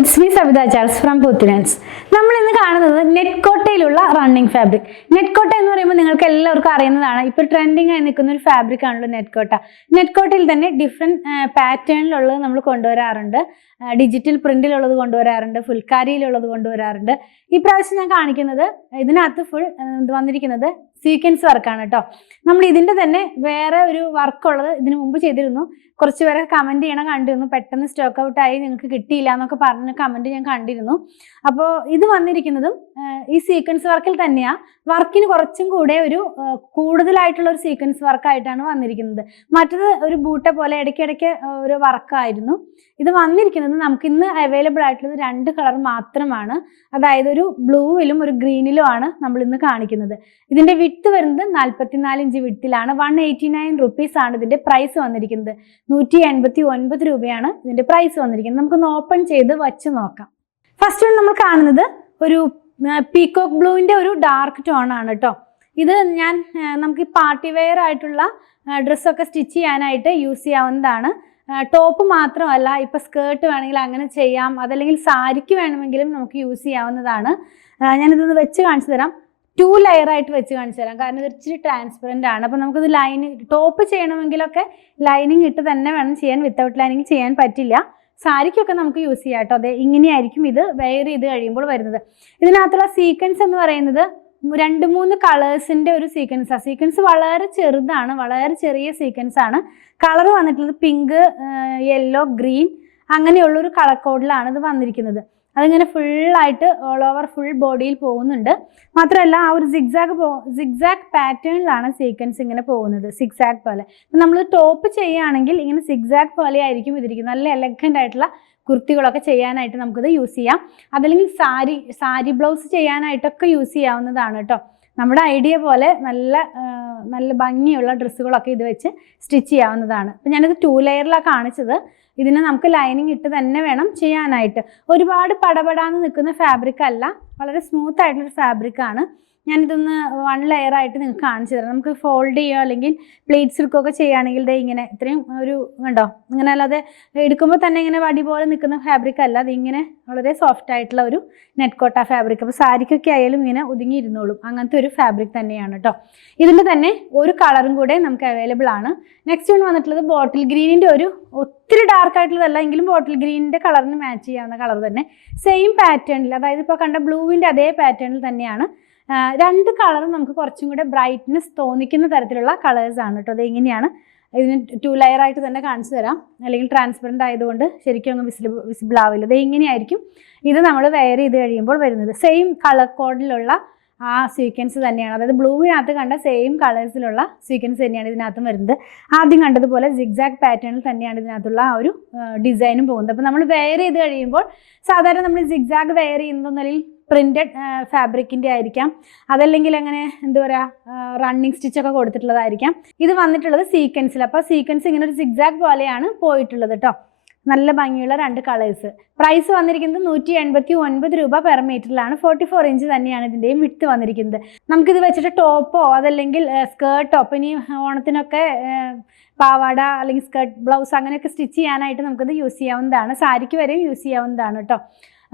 It's me Sabitha Charles from Puthilans. നമ്മൾ ഇന്ന് കാണുന്നത് നെറ്റ് കോട്ടയിലുള്ള റണ്ണിങ് ഫാബ്രിക്. നെറ്റ് കോട്ട എന്ന് പറയുമ്പോൾ നിങ്ങൾക്ക് എല്ലാവർക്കും അറിയുന്നതാണ്. ഇപ്പോൾ ട്രെൻഡിങ് ആയി നിൽക്കുന്ന ഒരു ഫാബ്രിക് ആണല്ലോ നെറ്റ് കോട്ട. നെറ്റ് കോട്ടയിൽ തന്നെ ഡിഫറെൻറ്റ് പാറ്റേണിലുള്ളത് നമ്മൾ കൊണ്ടുവരാറുണ്ട്. ഡിജിറ്റൽ പ്രിന്റിലുള്ളത് കൊണ്ടുവരാറുണ്ട്, ഫുൾക്കാരിയിലുള്ളത് കൊണ്ടുവരാറുണ്ട്. ഈ പ്രാവശ്യം ഞാൻ കാണിക്കുന്നത് ഇതിനകത്ത് ഫുൾ വന്നിരിക്കുന്നത് സീക്വൻസ് വർക്കാണ് കേട്ടോ. നമ്മൾ ഇതിൻ്റെ തന്നെ വേറെ ഒരു വർക്കുള്ളത് ഇതിനു മുമ്പ് ചെയ്തിരുന്നു. കുറച്ച് പേരെ കമൻറ്റ് ചെയ്യണം കണ്ടിരുന്നു, പെട്ടെന്ന് സ്റ്റോക്ക് ഔട്ടായി നിങ്ങൾക്ക് കിട്ടിയില്ല എന്നൊക്കെ പറഞ്ഞ കമൻറ്റ് ഞാൻ കണ്ടിരുന്നു. അപ്പോൾ ഇത് വന്നിരിക്കുന്നതും ഈ സീക്വൻസ് വർക്കിൽ തന്നെയാണ്. വർക്കിന് കുറച്ചും കൂടെ ഒരു കൂടുതലായിട്ടുള്ള ഒരു സീക്വൻസ് വർക്കായിട്ടാണ് വന്നിരിക്കുന്നത്. മറ്റത് ഒരു ബൂട്ട പോലെ ഇടയ്ക്കിടയ്ക്ക് ഒരു വർക്കായിരുന്നു. ഇത് വന്നിരിക്കുന്നത് നമുക്ക് ഇന്ന് അവൈലബിൾ ആയിട്ടുള്ളത് 2 കളർ മാത്രമാണ്. അതായത് ഒരു ബ്ലൂവിലും ഒരു ഗ്രീനിലുമാണ് നമ്മൾ ഇന്ന് കാണിക്കുന്നത്. ഇതിൻ്റെ വിഡ്ത്ത് വരുന്നത് 44 ഇഞ്ച് വിഡ്ത്തിലാണ്. 189 റുപ്പീസ് ആണ് ഇതിൻ്റെ പ്രൈസ് വന്നിരിക്കുന്നത്. 189 രൂപയാണ് ഇതിൻ്റെ പ്രൈസ് വന്നിരിക്കുന്നത്. നമുക്കൊന്ന് ഓപ്പൺ ചെയ്ത് വച്ച് നോക്കാം. ഫസ്റ്റ് നമ്മൾ കാണുന്നത് ഒരു പീകോക്ക് ബ്ലൂവിൻ്റെ ഒരു ഡാർക്ക് ടോൺ ആണ് കേട്ടോ. ഇത് നമുക്ക് പാർട്ടി വെയർ ആയിട്ടുള്ള ഡ്രസ്സൊക്കെ സ്റ്റിച്ച് ചെയ്യാനായിട്ട് യൂസ് ചെയ്യാവുന്നതാണ്. ടോപ്പ് മാത്രമല്ല, ഇപ്പോൾ സ്കേർട്ട് വേണമെങ്കിൽ അങ്ങനെ ചെയ്യാം, അതല്ലെങ്കിൽ സാരിക്ക് വേണമെങ്കിലും നമുക്ക് യൂസ് ചെയ്യാവുന്നതാണ്. ഞാനിതൊന്ന് വെച്ച് കാണിച്ചു തരാം. 2 ലെയറായിട്ട് വെച്ച് കാണിച്ചു തരാം, കാരണം ഇത് ഇച്ചിരി ട്രാൻസ്പെറൻ്റ് ആണ്. അപ്പോൾ നമുക്കിത് ടോപ്പ് ചെയ്യണമെങ്കിലൊക്കെ ലൈനിങ് ഇട്ട് തന്നെ വേണം ചെയ്യാൻ. വിത്തൗട്ട് ലൈനിങ് ചെയ്യാൻ പറ്റില്ല. സാരിക്കൊക്കെ നമുക്ക് യൂസ് ചെയ്യാം കേട്ടോ. അതെ, ഇങ്ങനെയായിരിക്കും ഇത് വെയർ ചെയ്ത് കഴിയുമ്പോൾ വരുന്നത്. ഇതിനകത്തുള്ള സീക്വൻസ് എന്ന് പറയുന്നത് 2-3 കളേഴ്സിൻ്റെ ഒരു സീക്വൻസാണ്. സീക്വൻസ് വളരെ ചെറുതാണ്, വളരെ ചെറിയ സീക്വൻസ് ആണ്. കളർ വന്നിട്ടുള്ളത് പിങ്ക്, യെല്ലോ, ഗ്രീൻ അങ്ങനെയുള്ളൊരു കളർ കോഡിലാണ് ഇത് വന്നിരിക്കുന്നത്. അതിങ്ങനെ ഫുള്ളായിട്ട് ഓൾ ഓവർ ഫുൾ ബോഡിയിൽ പോകുന്നുണ്ട്. മാത്രമല്ല ആ ഒരു സിഗ്സാഗ് പാറ്റേണിലാണ് സീക്വൻസ് ഇങ്ങനെ പോകുന്നത്, സിഗ്സാഗ് പോലെ. അപ്പം നമ്മൾ ടോപ്പ് ചെയ്യുകയാണെങ്കിൽ ഇങ്ങനെ സിഗ്സാഗ് പോലെ ആയിരിക്കും ഇതിരിക്കുന്നത്. നല്ല എലഗൻ്റ് ആയിട്ടുള്ള കുർത്തികളൊക്കെ ചെയ്യാനായിട്ട് നമുക്കിത് യൂസ് ചെയ്യാം. അതല്ലെങ്കിൽ സാരി ബ്ലൗസ് ചെയ്യാനായിട്ടൊക്കെ യൂസ് ചെയ്യാവുന്നതാണ് കേട്ടോ. നമ്മുടെ ഐഡിയ പോലെ നല്ല ഭംഗിയുള്ള ഡ്രസ്സുകളൊക്കെ ഇത് വെച്ച് സ്റ്റിച്ച് ചെയ്യാവുന്നതാണ്. അപ്പം ഞാനിത് 2 ലെയറിലാണ് കാണിച്ചത്. ഇതിന് നമുക്ക് ലൈനിങ് ഇട്ട് തന്നെ വേണം ചെയ്യാനായിട്ട്. ഒരുപാട് പടപടാന്ന് നിൽക്കുന്ന ഫാബ്രിക് അല്ല, വളരെ സ്മൂത്ത് ആയിട്ടുള്ളൊരു ഫാബ്രിക്കാണ്. ഞാനിതൊന്ന് 1 ലെയറായിട്ട് നിങ്ങൾക്ക് കാണിച്ചു തരാം. നമുക്ക് ഫോൾഡ് ചെയ്യുകയോ അല്ലെങ്കിൽ പ്ലേറ്റ് സിൽക്കൊക്കെ ചെയ്യുകയാണെങ്കിൽ ഇത് ഇങ്ങനെ ഇത്രയും ഒരു കണ്ടോ, ഇങ്ങനെ അല്ലാതെ എടുക്കുമ്പോൾ തന്നെ ഇങ്ങനെ വടി പോലെ നിൽക്കുന്ന ഫാബ്രിക് അല്ല. അതിങ്ങനെ വളരെ സോഫ്റ്റ് ആയിട്ടുള്ള ഒരു നെറ്റ് കോട്ട ഫാബ്രിക്. അപ്പോൾ സാരിക്കൊക്കെ ആയാലും ഇങ്ങനെ ഒതുങ്ങിയിരുന്നോളും, അങ്ങനത്തെ ഒരു ഫാബ്രിക് തന്നെയാണ് കേട്ടോ. ഇതിൻ്റെ തന്നെ ഒരു കളറും കൂടെ നമുക്ക് അവൈലബിൾ ആണ്. നെക്സ്റ്റ് വൺ വന്നിട്ടുള്ളത് ബോട്ടിൽ ഗ്രീനിൻ്റെ ഒരു ഒത്തിരി ഡാർക്ക് ആയിട്ടുള്ളതല്ല എങ്കിലും ബോട്ടിൽ ഗ്രീനിൻ്റെ കളറിന് മാച്ച് ചെയ്യാവുന്ന കളർ തന്നെ, സെയിം പാറ്റേണിൽ, അതായത് ഇപ്പോൾ കണ്ട ബ്ലൂവിൻ്റെ അതേ പാറ്റേണിൽ തന്നെയാണ്. 2 കളറും നമുക്ക് കുറച്ചും കൂടെ ബ്രൈറ്റ്നെസ് തോന്നിക്കുന്ന തരത്തിലുള്ള കളേഴ്സാണ് കേട്ടോ. അത് എങ്ങനെയാണ് ഇതിന് 2 ലെയറായിട്ട് തന്നെ കാണിച്ചു തരാം, അല്ലെങ്കിൽ ട്രാൻസ്പെറൻ്റ് ആയതുകൊണ്ട് ശരിക്കും അങ്ങ് വിസിബിൾ ആവില്ല. അത് എങ്ങനെയായിരിക്കും ഇത് നമ്മൾ വെയർ ചെയ്ത് കഴിയുമ്പോൾ വരുന്നത്. സെയിം കളർ കോഡിലുള്ള ആ സീക്വൻസ് തന്നെയാണ്, അതായത് ബ്ലൂവിനകത്ത് കണ്ട സെയിം കളേഴ്സിലുള്ള സീക്വൻസ് തന്നെയാണ് ഇതിനകത്തും വരുന്നത്. ആദ്യം കണ്ടതുപോലെ സിഗ്സാഗ് പാറ്റേണിൽ തന്നെയാണ് ഇതിനകത്തുള്ള ആ ഒരു ഡിസൈനും പോകുന്നത്. അപ്പോൾ നമ്മൾ വെയർ ചെയ്ത് കഴിയുമ്പോൾ സാധാരണ നമ്മൾ സിഗ്സാഗ് വെയർ ചെയ്യുന്നതെന്നല്ലെങ്കിൽ പ്രിൻറ്റഡ് ഫാബ്രിക്കിൻ്റെ ആയിരിക്കാം, അതല്ലെങ്കിൽ അങ്ങനെ എന്താ പറയുക റണ്ണിങ് സ്റ്റിച്ചൊക്കെ കൊടുത്തിട്ടുള്ളതായിരിക്കാം. ഇത് വന്നിട്ടുള്ളത് സീക്വൻസിൽ. അപ്പോൾ സീക്വൻസ് ഇങ്ങനെ ഒരു സിഗ്സാഗ് പോലെയാണ് പോയിട്ടുള്ളത് കേട്ടോ. നല്ല ഭംഗിയുള്ള 2 കളേഴ്സ്. പ്രൈസ് വന്നിരിക്കുന്നത് 189 രൂപ പെർ മീറ്ററിലാണ്. 44 ഇഞ്ച് തന്നെയാണ് ഇതിൻ്റെയും വിഡ്ത്ത് വന്നിരിക്കുന്നത്. നമുക്കിത് വെച്ചിട്ട് ടോപ്പോ അതല്ലെങ്കിൽ സ്കേർട്ടോ, ഇപ്പം ഇനി ഓണത്തിനൊക്കെ പാവാട അല്ലെങ്കിൽ സ്കേർട്ട് ബ്ലൗസ് അങ്ങനെയൊക്കെ സ്റ്റിച്ച് ചെയ്യാനായിട്ട് നമുക്കിത് യൂസ് ചെയ്യാവുന്നതാണ്. സാരിക്ക് വരെയും യൂസ് ചെയ്യാവുന്നതാണ് കേട്ടോ.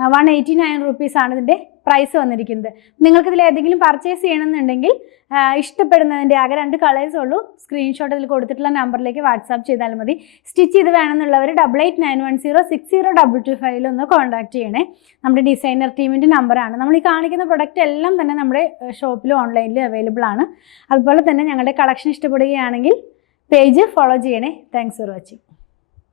189 റുപ്പീസാണ് ഇതിൻ്റെ പ്രൈസ് വന്നിരിക്കുന്നത്. നിങ്ങൾക്കിതിൽ ഏതെങ്കിലും പർച്ചേസ് ചെയ്യണമെന്നുണ്ടെങ്കിൽ ഇഷ്ടപ്പെടുന്നതിൻ്റെ ആകെ 2 കളേഴ്സേ ഉള്ളൂ. സ്ക്രീൻഷോട്ട് ഇതിൽ കൊടുത്തിട്ടുള്ള നമ്പറിലേക്ക് വാട്സാപ്പ് ചെയ്താൽ മതി. സ്റ്റിച്ച് ചെയ്ത് വേണമെന്നുള്ളവർ 8891060225 ഒന്ന് കോൺടാക്ട് ചെയ്യണേ. നമ്മുടെ ഡിസൈനർ ടീമിൻ്റെ നമ്പറാണ്. നമ്മൾ ഈ കാണിക്കുന്ന പ്രൊഡക്റ്റ് എല്ലാം തന്നെ നമ്മുടെ ഷോപ്പിലും ഓൺലൈനിലും അവൈലബിൾ ആണ്. അതുപോലെ തന്നെ ഞങ്ങളുടെ കളക്ഷൻ ഇഷ്ടപ്പെടുകയാണെങ്കിൽ പേജ് ഫോളോ ചെയ്യണേ. Thanks for watching.